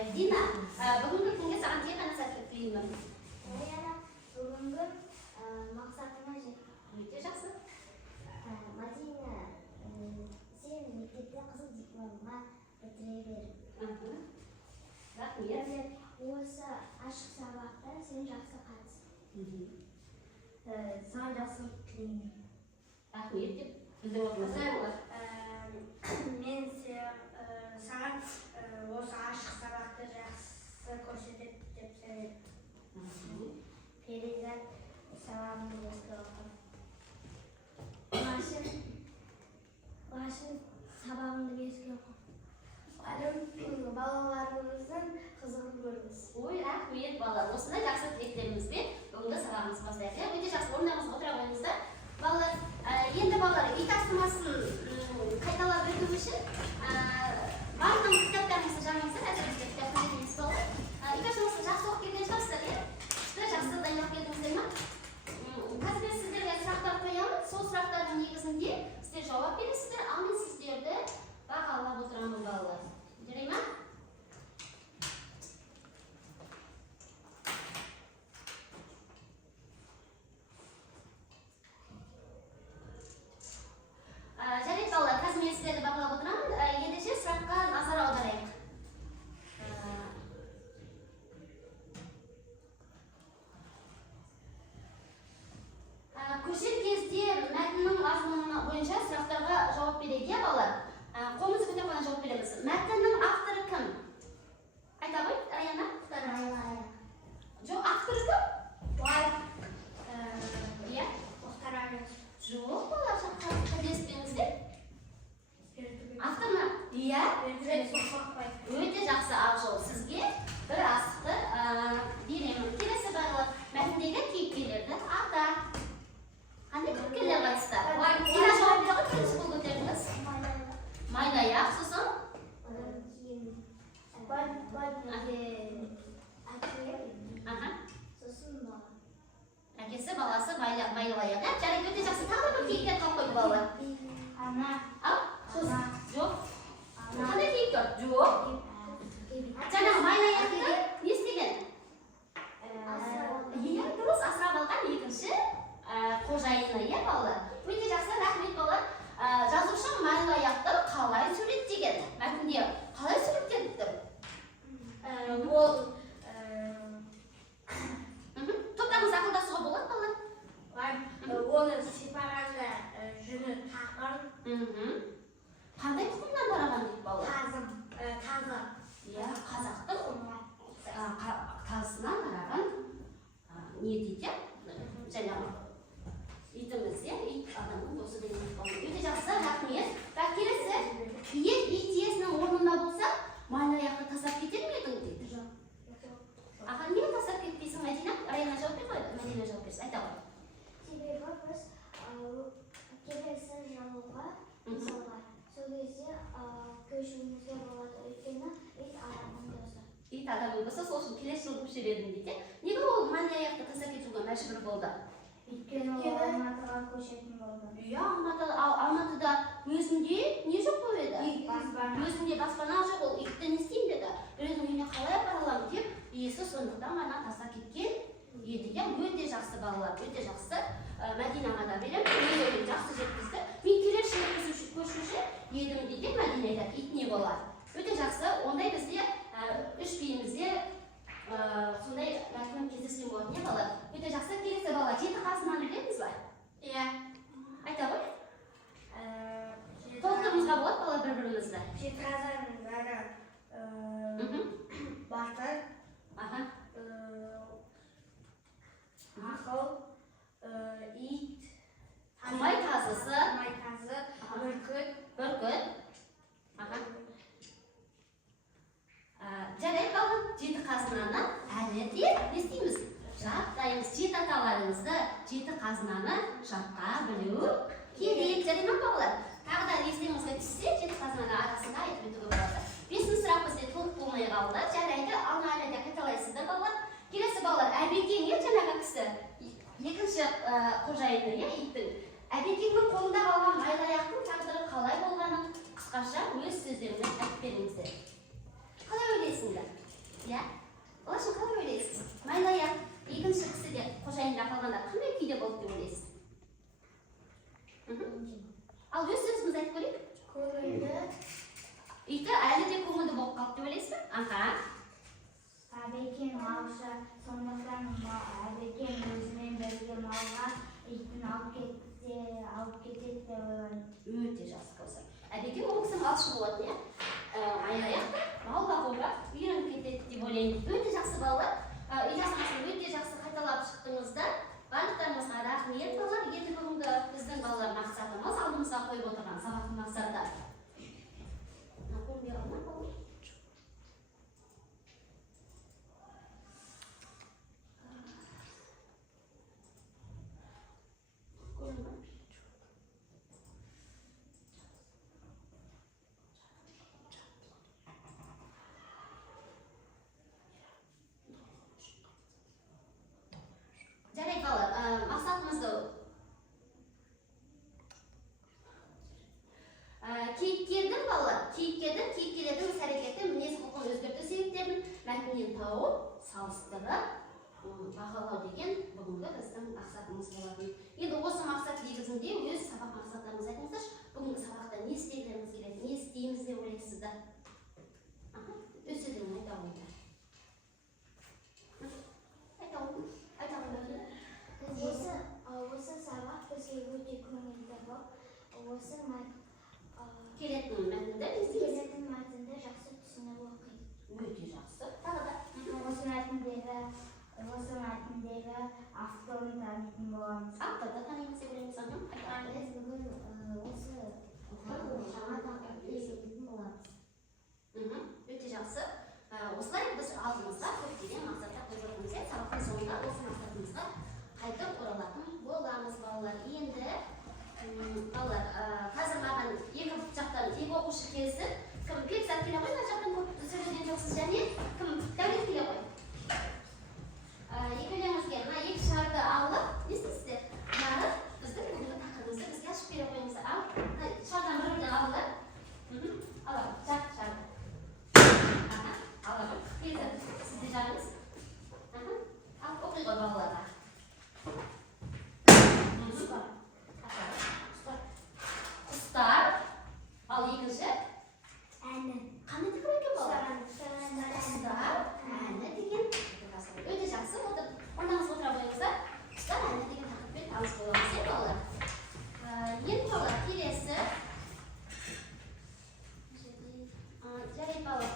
Дина, бүгінгі күнге саған тек қана сәттілік тілеймін. Бүгінгі мақсатыңа жет. Өте жақсы. Мадина, сен мектепте қызыл дипломға бітіре бер. Рахмет. Осы ашық сабақта сен жақсы қатыс. Саған жақсылық тілеймін. Рахмет деп біздің оқымызда. Мен саған осы ашық сабақты жақсы көрсетеді деп сенемін. Перизат сабағымды еске оқы. Машин сабағымды еске оқы. Балаларымыздың қызығын көріңіз. Ой, рахмет балалар. Осындай жақсы тілектерімізбен бүгінгі сабағымызды бастайық. Өте жақсы, орныңызға отыра қойыңыздар. Балалар, енді балалар үй тапсырмасын қайталап өту үшін барлығымыз кітаптарымызды жаныңыздар, әзірге кітаптарымыз болды. Үй тапсырмасын жақсы оқып келген шығарсыздар, иә? Жақсы дайындап келдіңіздер ме? Қазір мен сіздерге сұрақтар қоямын. Сол сұрақтардың негізінде сіздер жауап бересіздер, ал мен сіздерді бағалап отырамын балалар. Жарай ма? Жарайды балалар, қазір мен сіздерді бағалап отырамын. Ендеше сұраққа назар аударайық. Көшер кезде мәтіннің мазмұны бойынша сұрақтарға жауап берейік, иә балалар? Қолымызды көтеріп қана жауап береміз. Мәтіннің авторы кім? Айта ғой, Раяна? Жоқ, авторы кім? Иә? Жоқ, балалар, қателеспеңіздер. Авторына? Иә? Өте жақсы Ақжол. Сізге бір асықты беремін. Келесі балалар, мәтіндегі кейіпкерлерді ата. Қандай кейіпкерлер қатысты? Дина жауап бере ғой, келесі қол көтердіңіз. Майлаяқ, сосын? Әкесі, баласы Майлаяқ. Жарайды, өте жақсы. Тағы бір кейіпкер қалып қойды балалар. Жоқ. Қандай кейіпкер? Жоқ. Жаңағы Майлаяқты не істеген? Иә, дұрыс, асырап алған екінші қожайыны, иә балалар? Өте жақсы, рахмет балалар. Жазушы Майлаяқты қалай суреттеген? Мәтінде қалай суреттедіңіздер? Топтарыңыз ақылдасуға болады балалар? Оны сипағанда жүні тақыр. Қандай тұқымнан тараған дейді балалар? Тазы. Иә, қазақтың тазысынан тараған не дейді? Жаңағы итіміз, иә? Ит адамның досы деген балалар. Өте жақсы, рахмет. Келесі, ет ит иесінің орнында болса, Майлаяқты тастап кетер ме едің дейді? Аға, неге тастап кетпейсің, Мәдина? Раяна жауап бер қойды, Мәдина жауап берсін. Айта ғой. Себебі біз келесі жылға мысалға сол кезде көшуімізге болады, өйткені ит адамның досы. Ит адамның досы, сол үшін келесі жылы көшер едім дейді. Неге ол Майлаяқты тастап кетуге мәжбүр болды? Өйткені ол Алматыға көшетін болды. Иә, Алматыда өзінде не жоқ қой еді? Өзінде баспана жоқ, ол итті не істеймін деді. Біреудің үйіне қалай апара аламын деп, иесі сондықтан ғана тастап кеткен еді. Өте жақсы балалар, өте жақсы. Мәдинаға да беремін, жақсы жеткізді. Мен келесі жылы көшуші едім дейді, Мәдина айтады, ит не болар? Өте жақсы, ондай бізде үш биімізде сондай мәтін кездескен болатын, не балалар? Өте жақсы. Келесі балалар, жеті қазынаны білеміз ба? Иә. Айта ғой. Толықтырыңызға болады балалар бір-бірімізді? Жеті қазаның бәрі батыр, ақыл, ит, Май тазысы, бүркіт. Жарайды балалар, жеті қазынаны әлі де не істейміз? Жаттаймыз. Жеті аталарымызды, жеті қазынаны жатқа білу керек. Жарайды ма балалар? Тағы да естеріңізге түссе, жеті қазынаның арасында айтып өтуге болады. Бесінші сұрақ бізде толық болмай қалды. Жарайды, алма әлі де қайталайсыздар балалар. Келесі балалар, Әбекең жаңағы кісі, екінші қожайыны, иттің. Әбекеңнің қолында қалған Майлаяқтың тағдыры қалай болғанын қысқаша өз сөздерімен айтып беріңіздер. Қалай ойлайсыңдар? иә? Олар үшін қалай ойлайсыз? Майлаяқ, екінші кісі де қожайында қалғанда қандай күйде болды деп ойлайсыз? Ал өз сөзімізді айтып көрейік. көңілді. Иті әлі де көңілді болып қалды деп ойлайсыз ба? Аха. Әбекең малшы, сондықтан әбекең өзімен бірге малға итін алып кетеді деп ойлаймын. Өте жақсы көзір. Әбекең ол кісі малшы болатын, иә? Майлаяқ мал бағуға үйреніп кетеді деп ойлаймын. Өте жақсы балалар. Ілиясыңызды өте жақсы қайталап шықтыңыздар. Барлықтарыңызға рахмет балалар. Енді бүгінгі біздің балалар мақсатымыз алдымызға қойып отырған сабақтың мақсаты. Көрінбей қалма балалар. Жарайды балалар, мақсатымызды кейіпкердің іс-әрекеті мінез-құлқын өзгерту себептерін мәтіннен тауып, салыстырып, бағалау деген бүгінгі біздің мақсатымыз болатын. Енді осы мақсат негізінде өз сабақ мақсаттарыңызды айтыңыздаршы. Бүгінгі сабақта не істегілеріңіз келеді, не істейміз деп ойлайсыздар? Өз сөздерін айта қойыңдар. Осы сабақ бізге өте көңілді болып, осы Келетін мәтінді жақсы түсініп оқиды. Өте жақсы. Тағы да. Осы мәтіндегі авторын танитын боламыз. Авторды танимыз деп ойлаймыз. Біз бүгін осы жаңа тақырыпты үйренетін боламыз. Өте жақсы. Осылай біз алдымызға көптеген мақсаттар қойып отырмыз. Сабақтың соңында осы мақсатымызға қайтып оралатын боламыз балалар. Енді балалар, қазір маған екі жақтан екі оқушы келсін. Кім Бекзат келе қой, мына жақтан көп сөйлеген жоқсыз, және кім Дәулет келе қой. Екеулеріңізге мына екі шарды алып, не істейсіздер? Жарып, біздің бүгінгі тақырыбымызды бізге ашып бере қойыңыздар. Ал, шардан бір-бірден алыңдар. Аламын, жар шарды. Аламын. Бекзат, сіз де жарыңыз. Ал, оқи ғой балаларға. Құстар. Ал екінші? Әні. Қандай тақырып екен балалар? Құстар. Әні деген. Өте жақсы. Орныңызға отыра қойыңыздар. Құстар әні деген тақырыппен таныс боламыз, иә балалар? Енді балалар, келесі. Жарайды балалар.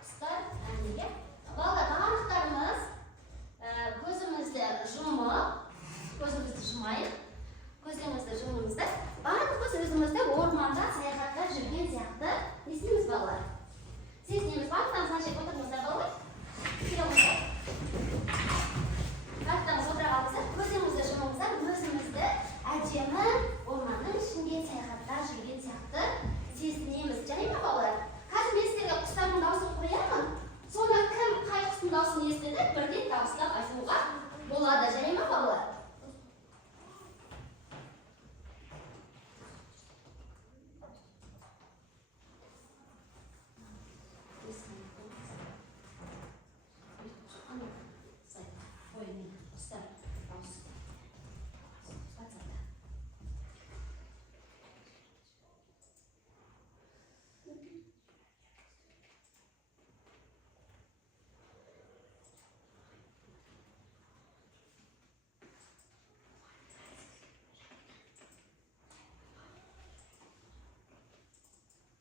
Құстар әнеге. Балалар, барлықтарымыз көзімізді жұмайық. Көздеріңізді жұмыңыздар. Барлығымыз өзімізді орманда саяхатта жүрген сияқты не істейміз балалар? Сезінеміз. Барлықтарыңыз жеп отырыңыздар балалар. Келе қойыңыздар. Барлықтарыңыз отыра қалыңыздар. Көздеріңізді жұмыңыздар. Өзімізді әдемі орманның ішінде саяхатта жүрген сияқты сезінеміз. Жарай ма балалар? Қазір мен сіздерге құстардың дауысын қоямын. Сонда кім қай құстың дауысын естіді, бірден дауыстап айтуға болады. Жарай ма балалар?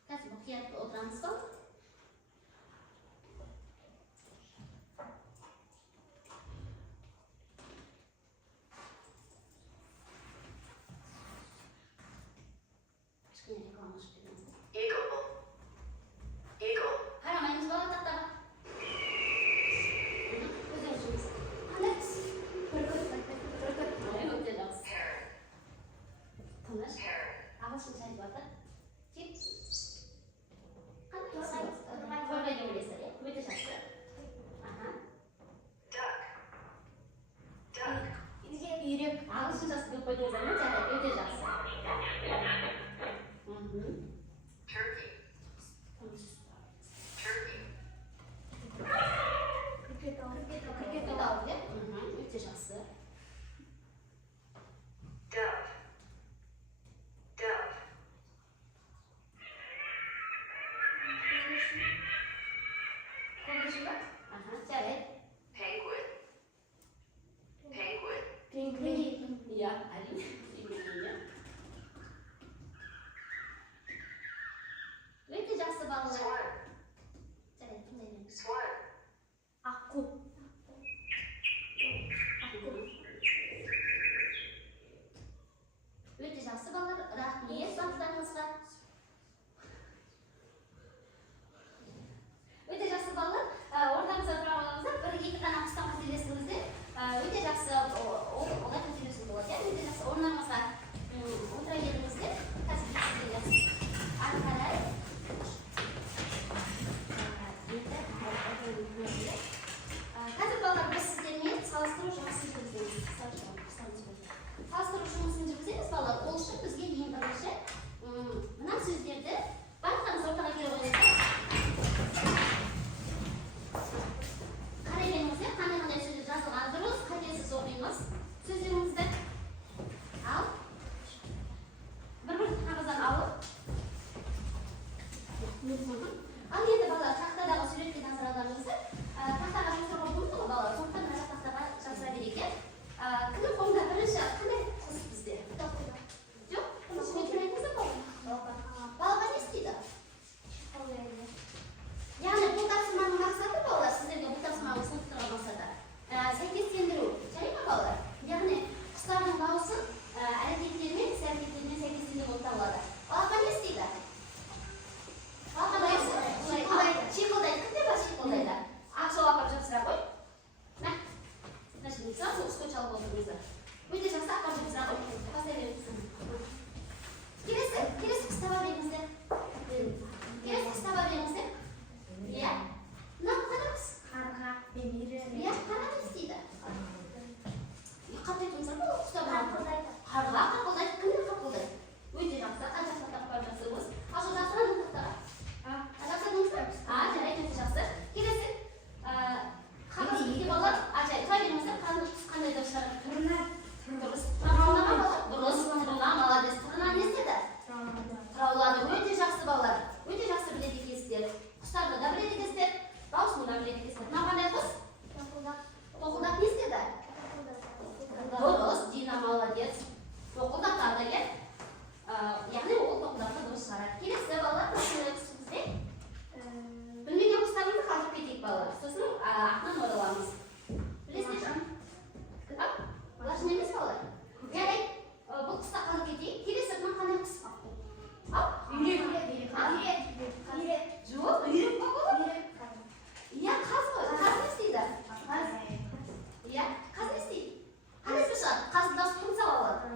Қазір мұқият отырамыз ба? Кішкене реклама ашып беріңіз. Қарамаймыз ба тақтаға? Көздеріңіз жұмыңыз. Қандай құс? Бүркіт. Өте жақсы. Тыныш. Ағылшынша айтып жатыр. Тек. Қандай құс? ағылшыншасы көп қойдыңыздар ма? Жарайды, өте жақсы. Turkey. Turkey. Крикет ауыр деп? Өте жақсы. Dove. Dove. Қобдиші ба? Жарайды. Penguin. Penguin. Иә, әрине. Өте жақсы балалар. Swan. Жарайды, тыңдаймын. Swan. Аққу. Өте жақсы балалар. Рахмет бақыттарыңызға. Өте жақсы балалар. Ортаңызда тұра қойыңыздар. Бір-екі ғана құстан қателесіңіздер. Өте жақсы олай қателесу болады. Өте жақсы орныңызға отыра беріңіздер. Қазір ары қарай. Қазір балалар біз сіздермен салыстыру жұмысын жүргіземіз. Салыстыру жұмысын жүргіземіз балалар. Ол үшін бізге ең бірінші мына сөздерді барлықтарыңыз ортаға келіп қойыңыздар. Қарай беріңіздер, қандай сөздер жазылған дұрыс, қатесіз оқимыз сөздеріңізді. Ал бір қағаздан алып. Ал енді балалар тақтадағы суретке назар аударыңыздар. Тақтаға жазуға болмайды ғой балалар, сондықтан мына тақтаға жаза берейік. Кімнің қолында бірінші қандай құс бізде? Жоқ, құсымен келмейміз ба? Балаға не істейді? Яғни бұл тапсырманың мақсаты балалар, сіздерге бұл тапсырманы сыныптарға мақсаты сәйкестендіру. Жарай ма балалар? Яғни құстардың дауысын әрекеттермен, іс-әрекеттермен сәйкестендіру болып табылады. Балаға не істейді? Шиқылдайды. Кімде бар шиқылдайды? Ақшау апарып жапсыра қой. Мә, значит, сразу скотч алып отырыңыздар. Өте жақсы апарып жапсыра қой. Бастай беріңіз. Келесі құс таба беріңіздер. Келесі құс таба беріңіздер. Иә? Мынау қара құс? Қарға. Иә, қара не істейді? Қандай тұмсақ бұл құс таба? Қарға қақылдайды. Кімде қақылдайды? Өте жақсы. Қанша тақтаға апарып жапсырыңыз. Ақшау жапсырадың тақтаға. Жарайды, өте жақсы. Келесі қағаз бізге балалар. Жарайды, тұра беріңіздер. Қандай дұрыс шығарады? Дұрыс. Дұрыс. Тұрына, молодец. Тұрына не істеді? Тұраулады. Өте жақсы балалар. Өте жақсы біледі екенсіздер. Құстарды да біледі екенсіздер. Дауысын да біледі екенсіздер. Мынау қандай құс? Тоқылдақ не істеді? Дұрыс. Дина молодец. Тоқылдақ тағы да иә? Яғни ол тоқылдақты дұрыс шығарады. Келесі балалар қандай құс бізде? Білмеген құстарымызды қалдырып кетейік балалар. Сосын артынан ораламыз. Білесіздер? Лашын емес балалар? Жарайды. Бұл құста қалдырып кетейік. Келесі мына қандай құс? Үйрек. Жоқ, үйрек па болады? Иә, қаз ғой. Қаз не істейді? Иә, қаз не істейді? Қандай сөз шығады? Қаздың дауысы тұмсақ алады.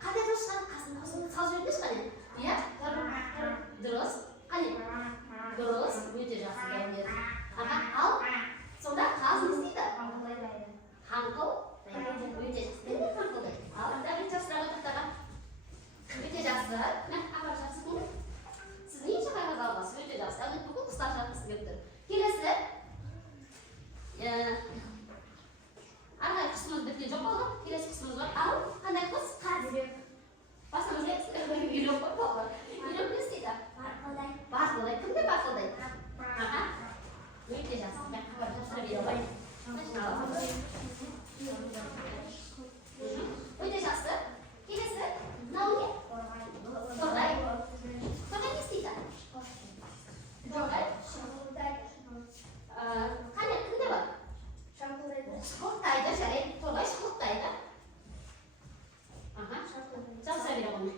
Қандай дауыс шығады? Қаздың дауысы сал жібермеші қане? Иә? Дұрыс. Қане? Дұрыс. Өте жақсы дәулет. Ал сонда қаз не істейді? Қаңқыл. Өте жақсы. Неге қаңқылдайды? Ал дәулет жапсыра ғой тақтаға. Өте жақсы. Мә, апарып жапсырдың. Сіз неше қағаз алғансыз? Өте жақсы. Дәулет бүкіл құстар жатқысы келіп тұр. Келесі. Арнайы құсымыз біткен жоқ балалар. Келесі құсымыз бар. Ал қандай құс? Қаз. Басымызға үйрек қой балалар. Үйрек не істейді? Барқылдайды. Кімде барқылдайды? Өте жақсы. Мен қабар жапсыра бере ғой. Өте жақсы. Келесі. Мынау не? Торғай. Торғай не істейді? Торғай. Қане, кімде бар? Шықылықтайды, жарайды. Торғай шықылықтайды. Жапсыра бере ғой.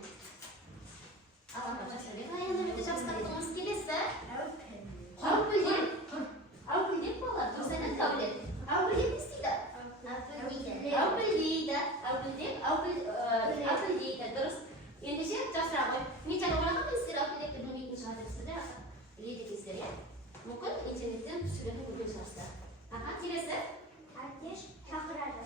Алаңға жапсыра бере. Енді өте жақсы тапқыңыз. Келесі. Әупілдек. Әупілдек балалар. Дұрыс айтады дәулет. Әупілдек не істейді? Әупілдейді. Әупілдейді. Дұрыс. Ендеше жапсыра ғой. Мен жаңа ойлағам, сіздер әупілдекті білмейтін шығарсыздар. Біледі екенсіздер, иә? Мүмкін интернеттен түсіретін көрген шығарсыздар. Келесі. Әтеш шақырады.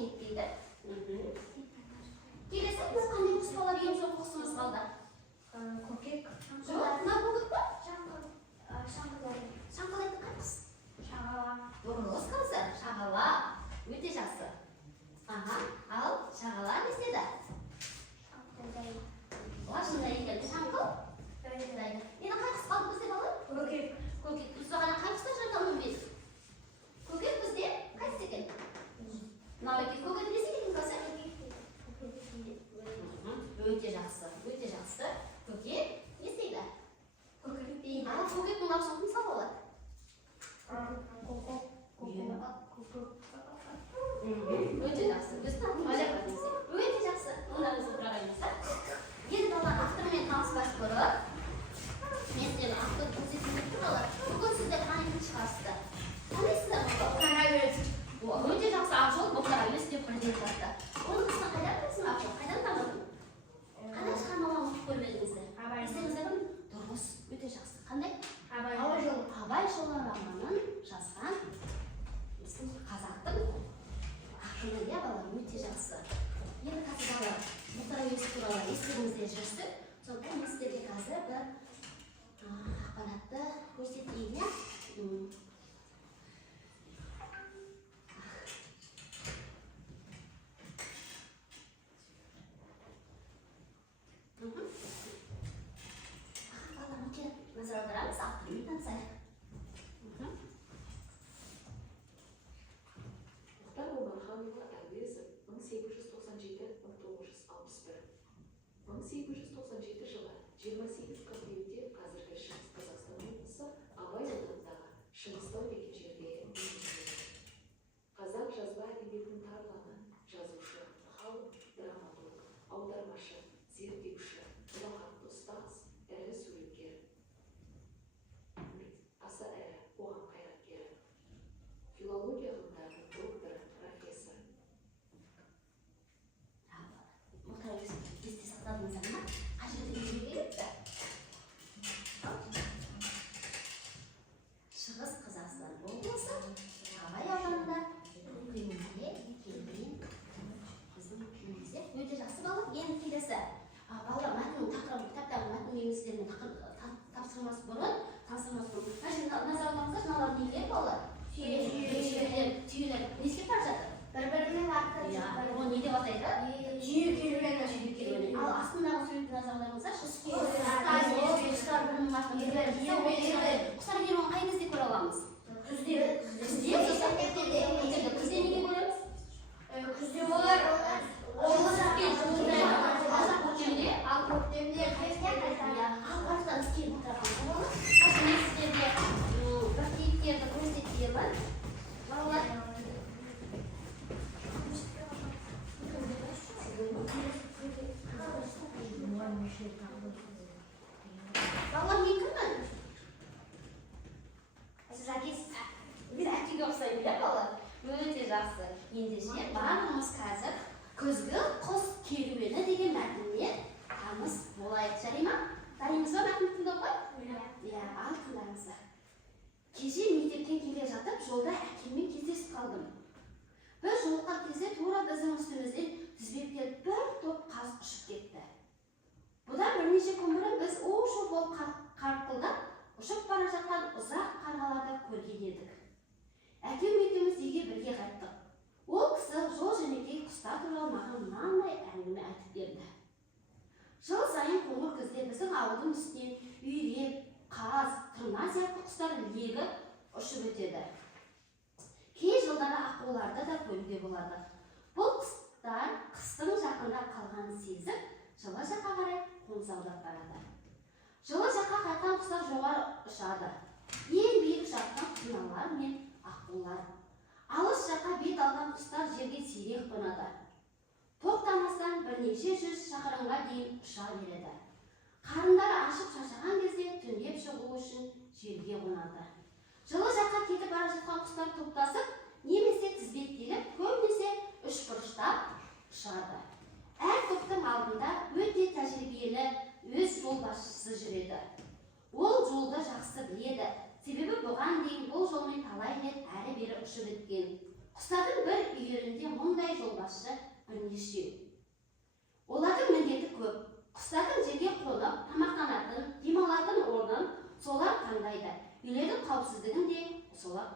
кішкене дейді. Келесі біз қандай құс балар ең соңғы құсымыз қалды? Көкек. Жоқ, мына көкек па? Шаңғылар. Шаңқал айтты қай құс? Шағала. Дұрыс қазір, шағала. Өте жақсы. Аха, ал шағала не істеді? Лашында екен, шаңқыл. Енді қай құс қалды бізде бала? Көкек. Көкек. Біз бағана қай құстар жатамын біз? Көкек бізде қайсысы екен? Мынау екен, көкек несі екен қазір? Өте жақсы, өте жақсы. Көкек не істейді? Көкек. Ал көкектің дауысын кім салып алады? Өте жақсы. Біз өте жақсы. Онда біз отыра қоймыз. Енді балалар автормен таныспас бұрын мен сіздерге автор көрсетейін деп тұрмын. Бүгін сіздер қандай шығарсыздар? Танисыздар ма? Қарагөз. Өте жақсы. Ақжол бұқара өз деп бірден жатты. Оның қысына қайдан білесің Ақжол? Қайдан таныдың? Қандай шығармаларын оқып көрмедіңіздер? Абай. Естеріңізде бар ма? Дұрыс. Өте жақсы. Қандай? Абай. Абай жолы романын жазған біздің қазақтың ақыны, иә балалар, өте жақсы. Енді қазір балалар мұхтар әуезов туралы естеріңізде жүрсін. Сондықтан мен сіздерге қазір бір ақпаратты көрсетейін, иә? Балалар, өте назар аударамыз, автормен танысайық. Мұхтар Омарханұлы Әуезов 1897-1961. 1897 жылы 28 қыркүйекте қазіргі Шығыс Қазақстан облысы Абай ауданындағы Шыңғыстау деген жерде дүниеге келді. Қазақ жазба әдебиетінің тарланы, жазушы, халық, драматург, аудармашы, зерттеуші, ұлағатты ұстаз, ірі суреткер, аса ірі қоғам қайраткері, филология ғылымдарының докторы, профессор. Мұхтар әуезов есте сақтадыңыздар ма? Қай жерде дүниеге келіпті? Шығыс Қазақстан облысы Абай ауданында дүниеге келген біздің күнімізде. Өте жақсы балалар. Енді келесі балалар мәтіннің тақырыбын, кітаптағы мәтін мен сіздермен тапсырмас бұрын, мына жерде назар аударыңыздар, мыналар нелер балалар? Түйелер. Не істеп бара жатыр? Бір-бірімен арқылы. Оны не деп атайды? Жүйе керуені. Ал астындағы суретті назар аударыңыздар. Құстар еруін қай кезде көре аламыз? Күзде неге көреміз? Күзде олар Көктемде, ал көктемде ал қарсаңыз келіп отырған болады. Қазір мен сіздерге бір кейіпкерді көрсетемін. Балалар, балалар мен кіммін? Сіз әкесіз. Біз әкеге ұқсаймыз, иә балалар? Өте жақсы. Ендеше барлығымыз қазір күзгі құс керуені деген мәтіннен таныс болайық, жарай ма? Даримыз ба мәтінді тыңдауға? Иә, ал тыңдаңыздар. Кеше мектептен келе жатып, жолда әкеммен кездесіп қалдым. Біз жолыққан кезде тура біздің үстімізден тізбектен бір топ қаз ұшып кетті. Бұдан бірнеше күн бұрын біз у-шу болып қарқылдап ұшып бара жатқан ұзақ қарғаларды көрген едік. Әкем екеуміз үйге бірге қайттық. Ол кісі жол жөнекей құстар туралы маған мынандай әңгіме айтып берді. Жыл сайын қоңыр күзде біздің ауылдың үстінен үйрек, қаз, тырна сияқты құстар легі ұшып өтеді. Кей жылдары аққуларды да көруге болады. Бұл құстар қыстың жақындап қалғанын сезіп, жылы жаққа қарай қоныс аударып барады. Жылы жаққа қайтқан құстар жоғары ұшады. Ең биік жақтан тырналар мен аққулар. Алыс жаққа бет алған құстар жерге сирек қонады. Тоқтамастан бірнеше жүз шақырымға дейін ұша береді. Қарындары ашып шаршаған кезде түнеп шығу үшін жерге қонады. Жылы жаққа кетіп бара жатқан құстар топтасып, немесе тізбектеліп, көбінесе үшбұрыштап ұшады. Әр топтың алдында өте тәжірибелі өз жолбасшысы жүреді. Ол жолды жақсы біледі, себебі бұған дейін бұл жолмен талай рет әрі бері ұшып өткен. Құстардың бір үйірінде мұндай жолбасшы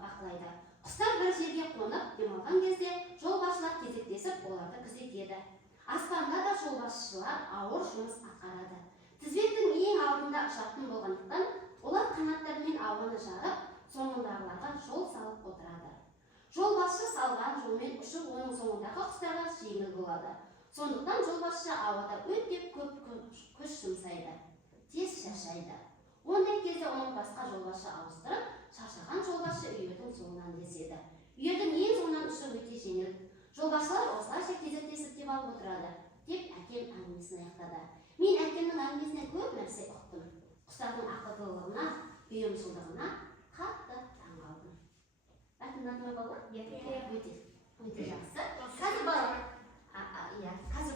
бақылайды. Құстар бір жерге қонып демалған кезде жолбасшылар кезектесіп оларды күзетеді. Аспанда да жолбасшылар ауыр жұмыс атқарады. Тізбектің ең алдында ұшатын болғандықтан, олар қанаттарымен ауаны жарып, соңындағыларға жол салып отырады. Жолбасшы салған жолмен ұшып, оның соңындағы құстарға жеңіл болады. Сондықтан жолбасшы ауада өте көп күш жұмсайды, тез шаршайды. Ондай кезде оның басқа жолбасшы ауыстырып, шаршаған жолбасшы үйірдің соңынан деседі. Үйірдің ең соңынан ұшу өте жеңіл. Жолбасшылар осылайша кезектесіп деп алып отырады, деп әкем әңгімесін аяқтады. Мен әкемнің әңгімесінен көп нәрсе ұқтым. Құстардың ақылдылығына, ұйымшылдығына қатты таң қалдым. Ұнады ма балалар? Өте жақсы. Қазір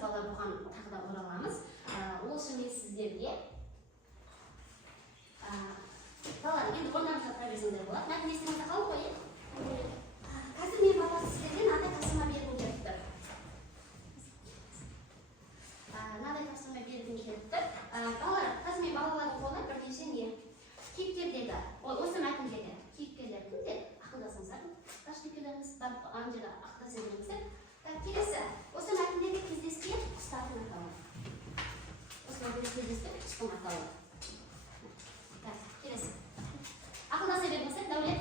балалар бұған тағы да ораламыз. Ол үшін мен сіздерге балалар енді орнынан жаттап берсеңдер болады. Мәтін естіңіздер қалып қой. Қазір мен балалар сіздерге мынадай тапсырма бергім келіп тұр. Балалар, қазір мен балалардың қолына бірнеше кейіпкердегі, осы мәтіндегі кейіпкерлер кімдер? Ақылдасыңыздар. Кейіпкерлеріміз бар, ана жерде ақылдаса беріңіздер. Келесі, осы мәтіндегі кездескен құстардың атауы. Осы мәтіндегі кездескен құстың атауы. Келесі. Ақылдаса беріңіздер, Дәулет.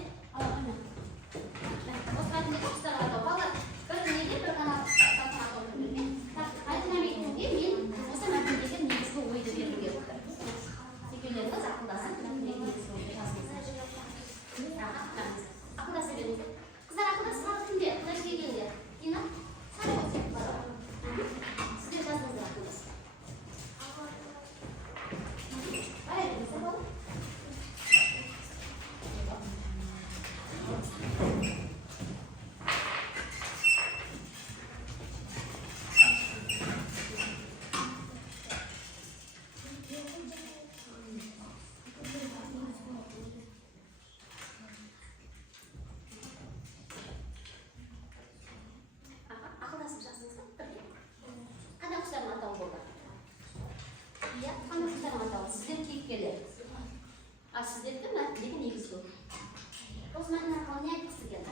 Осы мәтіндегі құстардың атауы. Балалар, бір неге бір ғана құстардың атауын білдірген. Мәтін мәтінге мен осы мәтіндегі негізгі ойды бергім келіп тұр. Екеулеріңіз ақылдасып, мәтіндегі негізгі ойды жазыңыздар. Ақылдаса беріңіздер. Қыздар ақылдаса кімдер? Құдай келгендер. Дина? Сары өтсек бара. Сіздер жазыңыздар ақылдаса. Бара беріңіздер бала. Ақылдасып жазыңыздар бірге. Қандай құстардың атауы болды? Иә, қандай құстардың атауы? Сіздер кейіпкерлер. Сіздерді мәтіндегі негізгі. Осы мәтін арқылы не айтқысы келді?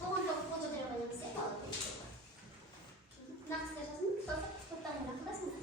Болғанда фото требованияны істеп алып. Мына қыстар жазыңыз, топтармен ақылдасыңдар.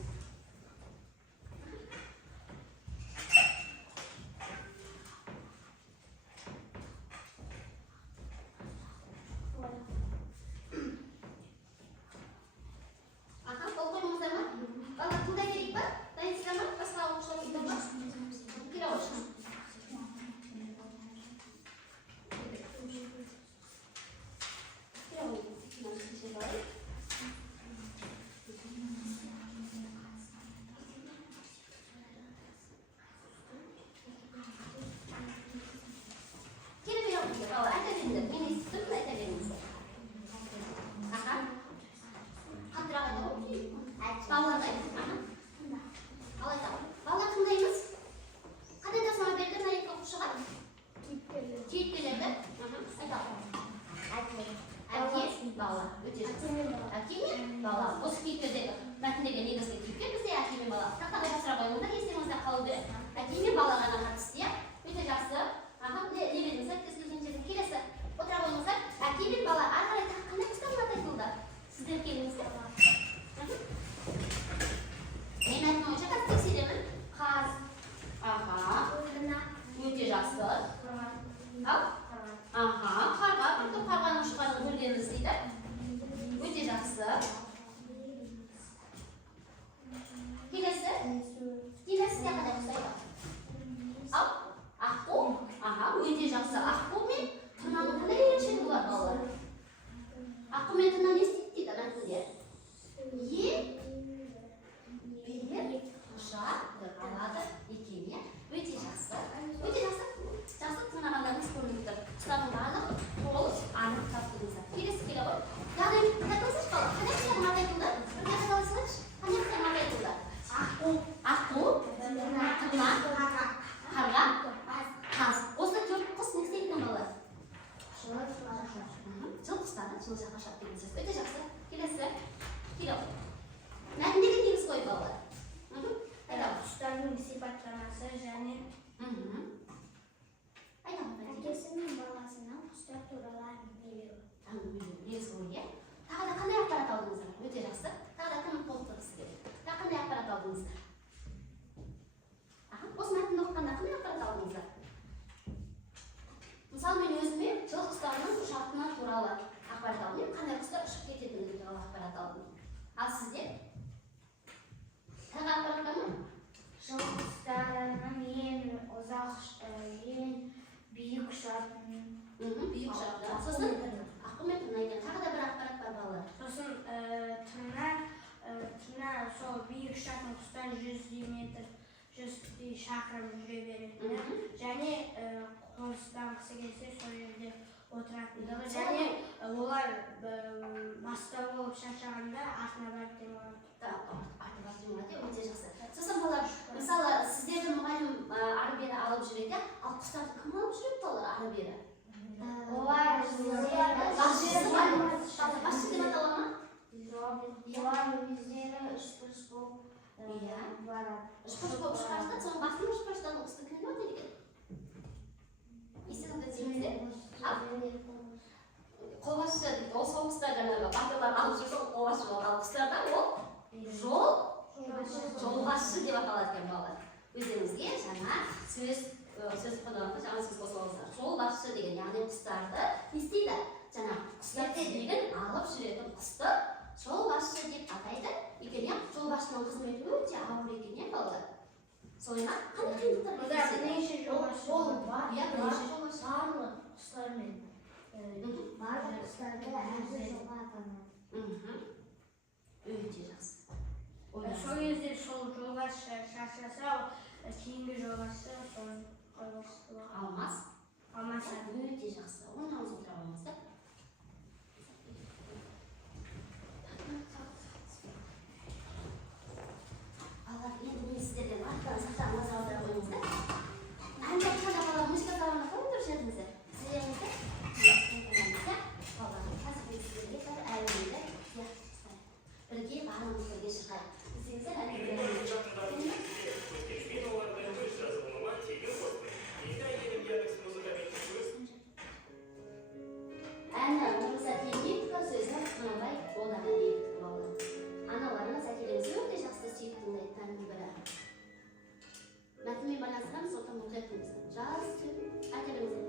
жақсы және Айта қойыңыз. Әкесі мен баласының құстар туралы әңгімелеу. Негізгі ой, иә? Тағы да қандай ақпарат алдыңыздар? Өте жақсы. Тағы да кім толықтырғысы келеді? Тағы қандай ақпарат алдыңыздар? Осы мәтінді оқығанда қандай ақпарат алдыңыздар? Мысалы, мен өзіме жыл құстарының ұшатыны туралы ақпарат алдым. Қандай құстар ұшып кететіндігі туралы ақпарат алдым. Ал сізде? Тағы ақпарат бар ма? Жыл құстарының ең ұзақ, ең биік ұшатын. Биік ұшады. Сосын аққұмет ұнайды. Тағы да бір ақпарат бар балалар. сосын тына сол биік ұшатын құстан 100 метр 100 шақырым жүре беретіні және қоныстанғысы келсе сол жерде отыратындығы және олар бастау болып шаршағанда артына барып демалады. Өте жақсы. Сосын балалар, мысалы, сіздерді мұғалім ары-бері алып жүреді, ал құстарды кім алып жүреді балалар ары-бері? Олар Басшы деп атала ма? өздері ұшқыш болып барады. Ұшқыш болып ұшқашты, соның басының ұшқаштан құсты кім деп атайды екен? Есіңізді тимеңіздер? Қолбасшы дейді, ол сол құстар жаңағы батырлар алып жүрсе, ол қолбасшы болады. Ал құстарда ол жолбасшы деп аталады екен балалар. Өздеріңізге жаңа сөз қолданады, жаңа сөз қосылыңыздар. Жолбасшы деген, яғни құстарды не істейді? Жаңа құстар тізбегін алып жүретін құсты жолбасшы деп атайды. Екен, жолбасшының қызметі өте ауыр екен, иә балалар? Солай ма? Қандай қиындықтар бар? Бірнеше жолбасшы бар. Иә, бірнеше жолбасшы. Барлық құстармен. Барлық құстарды әрбір жылға атанады. Өте жақсы. сол кезде сол жолбасшы шаршаса, кейінгі жолбасшы сол қолбасшы Алмас. алмасады. Өте жақсы. Орныңызға отыра қойыңыздар. Балалар, енді мен сіздерден артынан сақтан назар аудара қойыңыздар. Ән айтқанда балалар музыка сабағына қалай отырып жатырсыздар? Сіздеріңіздер балалар, қазір мен сіздерге бір әңгімелер бірге барыңыз бірге шырқайық. Сіздеріңіздер әңгімелер. Әні Оңыз Әкелмейтова сөзі Құнанбай Молдағалиевтікі балалар. Аналарыңыз әкелеріңіз өте жақсы сүйіп тыңдайтынның бірі. Мәтінмен байланыстырамыз, сондықтан оқи айтыңыздар. Жаз сөйлеп әкеліңіздер.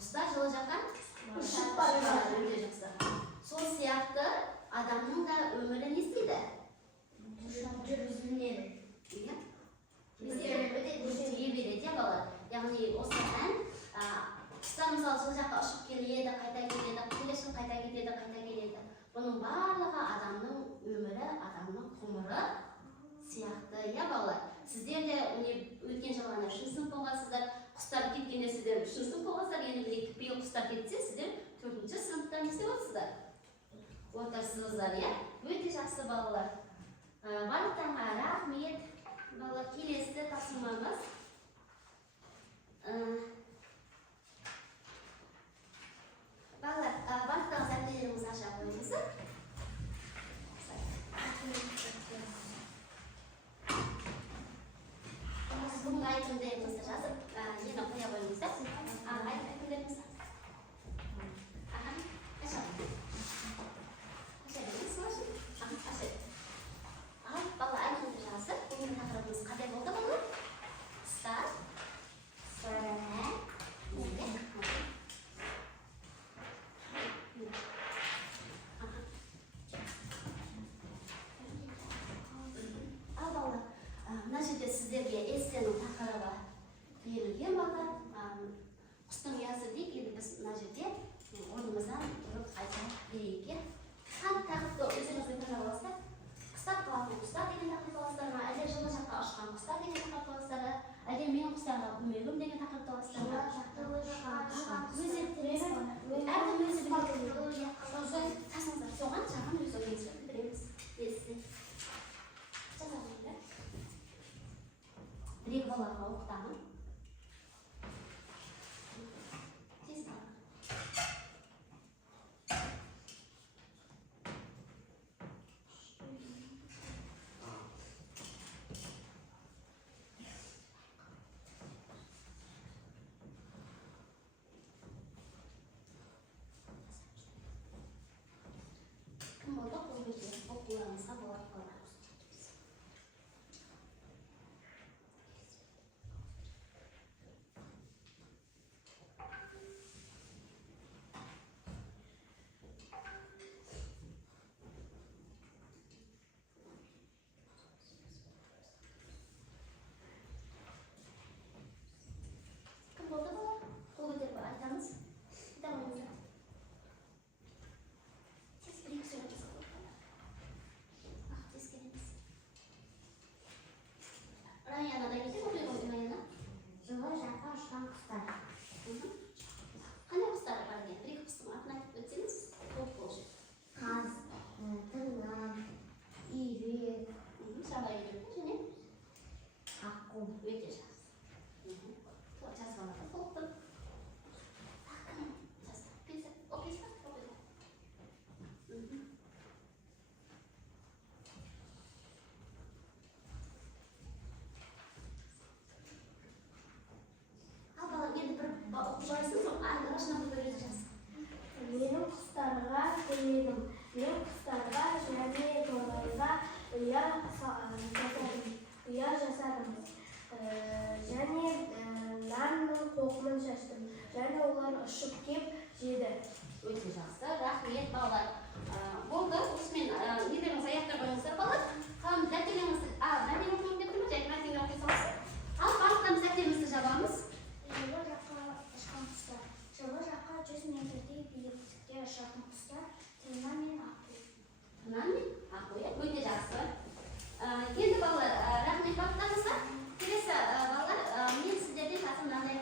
Құстар жылы жақтан ұшып бара жатады, өте жақсы. Сол сияқты адамның да өмірі не істейді? Жүргізіледі. Иә. Өте яғни осы ән құстар мысалы сол жаққа ұшып келеді, қайта келеді, келесі жылы қайта кетеді, қайта келеді. Бұның барлығы адамның өмірі, адамның ғұмыры сияқты, иә балалар? Сіздер де өткен жылы ғана 3-ші сынып болғансыздар, құстар кеткенде сіздер 3-ші сынып болғансыздар, енді биыл құстар кетсе, сіздер 4-ші сыныптан не істеп отырсыздар? Отырсыздар, иә? Өте жақсы балалар. Барлықтарыңа рахмет. Балалар, келесі тапсырмамыз. Балалар, барлықтарыңыз әңгімелеріңізді аша қойыңыздар. Бүгінгі айтымдарыңызды жазып, енді қоя қойыңыздар. Айтымдарыңызды. Аша беріңіз, аша. Ал, бала айтымды жазып, бүгінгі тақырыбымыз қандай болды балалар? Құстар. Ал балалар, мына жерде сіздерге эссенің тақырыбы берілген балалар. Құстың ұясы дейік, енді біз мына жерде орнымыздан тұрып айта берейік. Қандай тақырыпты өздеріңізге таңдап аласыздар? Құстар қалатын құстар деген тақырып аласыздар ма? Әлде жылы жаққа ұшқан құстар деген тақырып аласыздар ма? Әлде менің құстарға көмегім деген тақырыпты аласыздар ма? Әркім өзі біледі. Тасыңыздар соған жағын өз ойыңызды білдіреміз. Бір-екі балаларға оқытамын. Тез қалың. Кім болды? Қол көтеріп оқуларыңызға болады балалар. Кім болды балалар? Қол көтеріп айтамыз. Айта қойыңыздар. Тез бір-екі сөйлеп жазып қойыңыздар. Тез келеміз. Раянадан келсе, оқи қойдың Раяна. Жылы жаққа ұшқан құстар. Қандай құстар бар екен? Бір-екі құстың атын айтып өтсеңіз, көп болшы. Қаз, тыңнан, үйрек, Шаба үйрек және аққу. өте жақсы. Жазып алады, болдым. Оқисыз ба? Оқиды. Ал балам, енді бір оқып жайсың, соң арашынан бір өзі жаз. Менің құстарға көмегім. Мен құстарға және торғайға ұя жасадым. Және нанның қоқымын шаштым. Және олар ұшып кеп жеді. Өте жақсы, рахмет балалар. Болды, осымен нелеріңіз аяқтар қойыңыздар балалар. Қалам дәптерлеріңізді, дәптерлеріңізді оқып кетті ме? Жай мәтінге оқи саласыз. Ал барлықтарымыз дәптерімізді жабамыз. Жылы жаққа ұшқан құстар. Жылы жаққа 100 метрдей биіктікте ұшатын құстар тырна мен аққу. Тырна мен аққу, өте жақсы. Енді балалар, рахмет барлықтарыңызға. Келесі балалар, мен сіздерден қазір мынандай.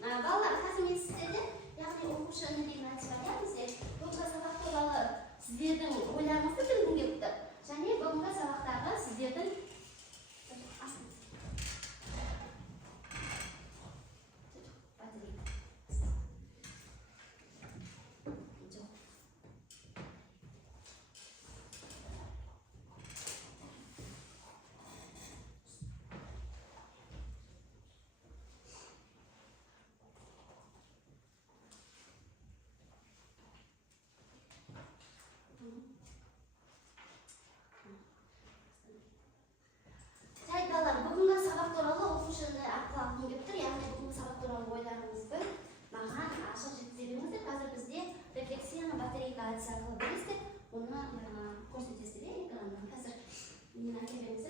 Балалар, қазір мен сіздерден, яғни оқушы үні деген әдіс бар, иә бізде. Бүгінгі сабақ туралы сіздердің ойларыңызды білгім келіп тұр. Және бүгінгі сабақтағы сіздердің коммуникация қылып бересіздер, оны көрсетесіздер, иә, экраннан. Қазір мен әкелеміз,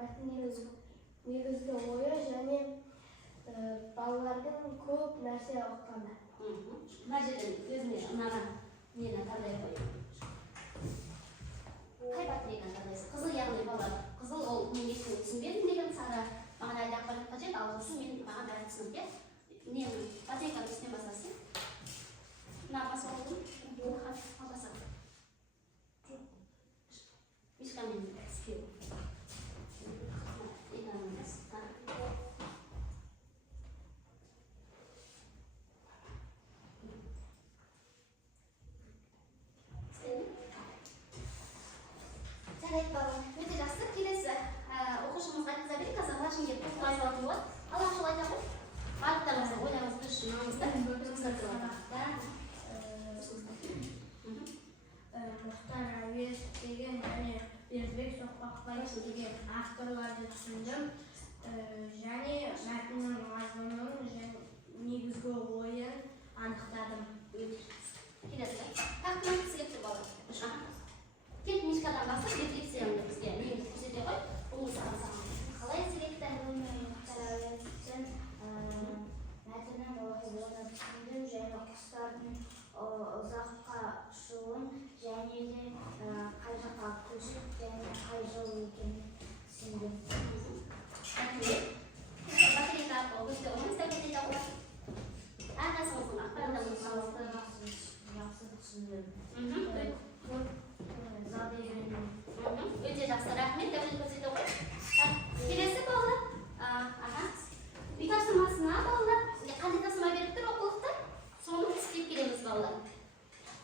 мәтін негізгі ойы және балалардың көп нәрсе ұққаны. Мына жерден өзіне ұнаған нені таңдай қойып. Қай батарейканы таңдайсыз? Қызыл яғни балалар. Қызыл ол мен ешкім түсінбедім деген, сары маған әлі ақпарат қажет, ал жасыл мен маған бәрі түсінікті. Нені батарейканы үстінен басасың. Мына баса алдым. Ал баса. Мишкамен істеу. Экранымыз. Жарайды балалар, өте жақсы. Келесі оқушымызға айтқыза берейік. Қазір лашын келіп тоқтыра салатын болады. Ал ашыл айта ғой. Барлықтарыңызды ойларыңызды үшін Мұхтар Әуезов деген және Бердібек Соқпақбаев деген авторларды түсіндім. Және мәтіннің мазмұнын негізгі ойын анықтадым. келесі. Тақтың сізге тұр балалар. Тек мишкадан бастап рефлексияны бізге негізі көрсете ғой. Бұл саған қалай әсер Мұхтар Әуезовтен мәтіннің ойын түсіндім және құстардың ұзаққа ұшуын және де қай жаққа көшіп және қай жол екенін түсіндім. батарейка арқылы көзге оңыз да кетеді олар. Әрқайсымыздың ақпараттарымыз Жақсы түсіндім. Зат үйрендім. өте жақсы, рахмет, дәлел көрсете ғой. Келесі балалар. Үй тапсырмасына балалар, сізге қандай тапсырма беріп тұр оқулықта? Соны істеп келеміз балалар.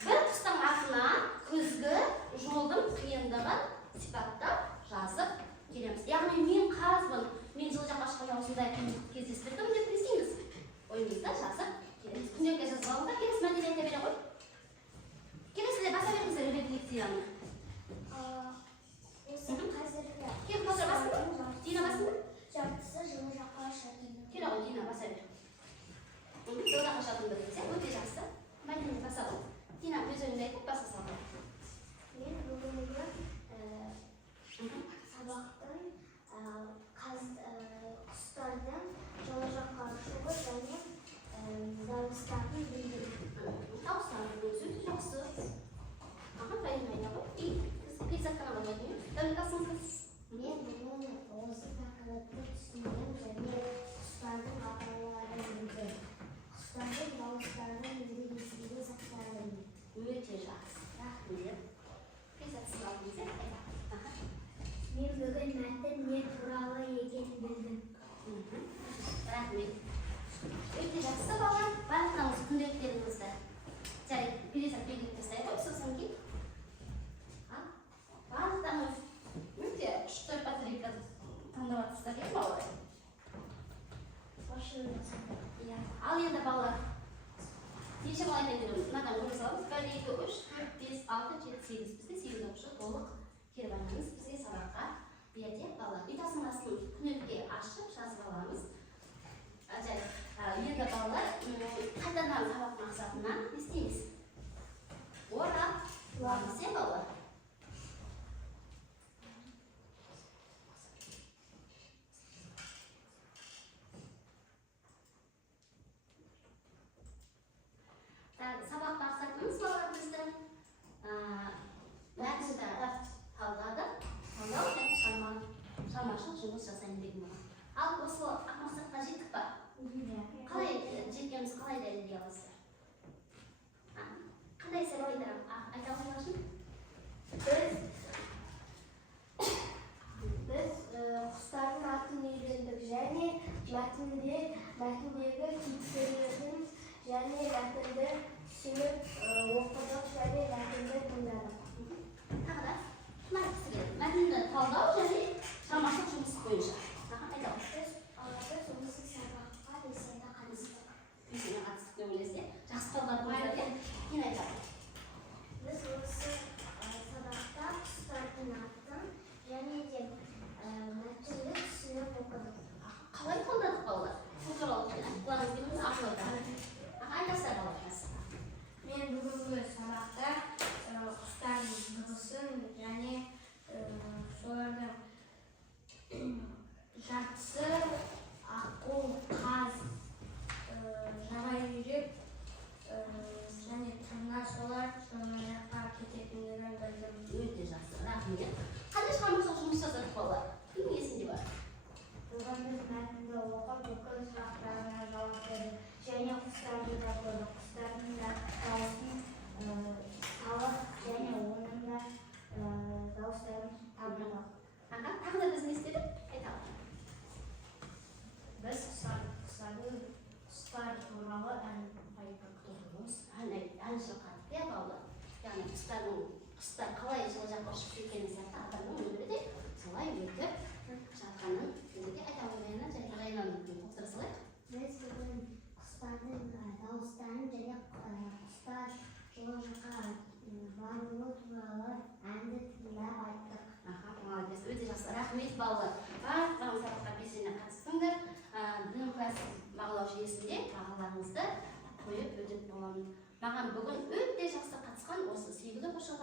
Бір құстың атына күзгі жолдың қиындығын сипаттап жазып келеміз. Яғни мен қазбын, мен жыл жаққа шыққанда осындай қиындық кездестірдім деп білсеңіз, ойымызда жазып келеміз. Күнделікке жазып алыңыздар, келесі мәтін айта бере ғой. Келесі де баса беріңіздер рефлексияны. Қазіргі Кел, қазір басын ба? Дина басын ба? жартысы жылы жаққа ұшатын. Кел ғой, Дина баса бер. Жылы жаққа ұшатынды білсе, өте жақсы. Мәтінді баса ғой. Дина өз ойыңды айтып баса салды. Мен бүгінгі сабақтың құстардың жылы жаққа ұшуы және дауыстарын білдім. Дауыстарын білуіңіз өте жақсы. Пайымдайды ғой. Перезатканы алып дәулет Мен бүгін осы тақырыпты түсіндім және құстардың атауларын білдім. Құстардың дауыстарын есімде сақтадым. өте жақсы. Рахмет. Перезатсын алдыңыз, Мен бүгін мәтін не туралы екенін білдім. Рахмет. Өте жақсы балалар. Барлықтарыңыз күнделіктеріңізді жарайды, перезат белгілеп тастай ғой, сосын кейін. Барлықтарыңыз өте күшті батарейка таңдап жатсыздар, иә балалар? Ал енді балалар, неше бала екендігін мынадан көре саламыз. 1, 2, 3, 4, 5, 6, 7, 8. Бізде 8 оқушы толық келіп алғанымыз бізге сабаққа берді балалар. Үй тапсырмасын күнделікке ашып жазып аламыз. Енді балалар қайтадан сабақ мақсатына не істейміз? Орамыз, иә балалар? Сабақ мақсатымыз балалар біздің мәтінді талдадық, талдау және шығармашылық жұмыс жасайын деген болған. Ал осы мақсатқа жеттік па? Қалай жеткеніміз қалай дәлелдей аласыздар? Қандай сәл ойдар? Айта қойыңызшы. Біз құстардың атын үйрендік және мәтіндегі кейіпкерлердің және мәтінді түсініп оқыдық және мәтінді тыңдадық. Тағы да шынайы кісі келеді. Мәтінді талдау және шығармашылық жұмыс бойынша. Айта ғой. Біз осы сабаққа белсенді қатыстық. Белсене қатыстық деп ойлайсыз, жақсы талдап қойдық, иә? Мен айтамын. Біз осы сабақта құстардың атын және де мәтінді түсініп оқыдық. Қалай талдадық балалар? Бұл туралы құлағыңыз келмейді, ақыл айтамын. Айтасыздар балалар. Мен бүгін дауыстарын табынады. Аға, тағы да біз не істедік? Айталық. Біз құстар туралы ән айттық. Ән шырқадық, иә балалар? Яғни құстар қалай жылы жаққа ұшып кеткені сияқты адамның өмірі де солай өтіп жатқанын өзі де айта қойғанына және жайланып тоқтыра салайық. Біз бүгін құстардың дауыстарын және құстар жылы жаққа баруы туралы әнді тыңдап айттық. Аха, молодец, өте жақсы. Рахмет балалар. Барлық сабаққа белсене қатыстыңдар. Білім класс бағалау жүйесінде бағаларыңызды қойып өтіп боламын. Маған бүгін өте жақсы қатысқан осы 8 оқушы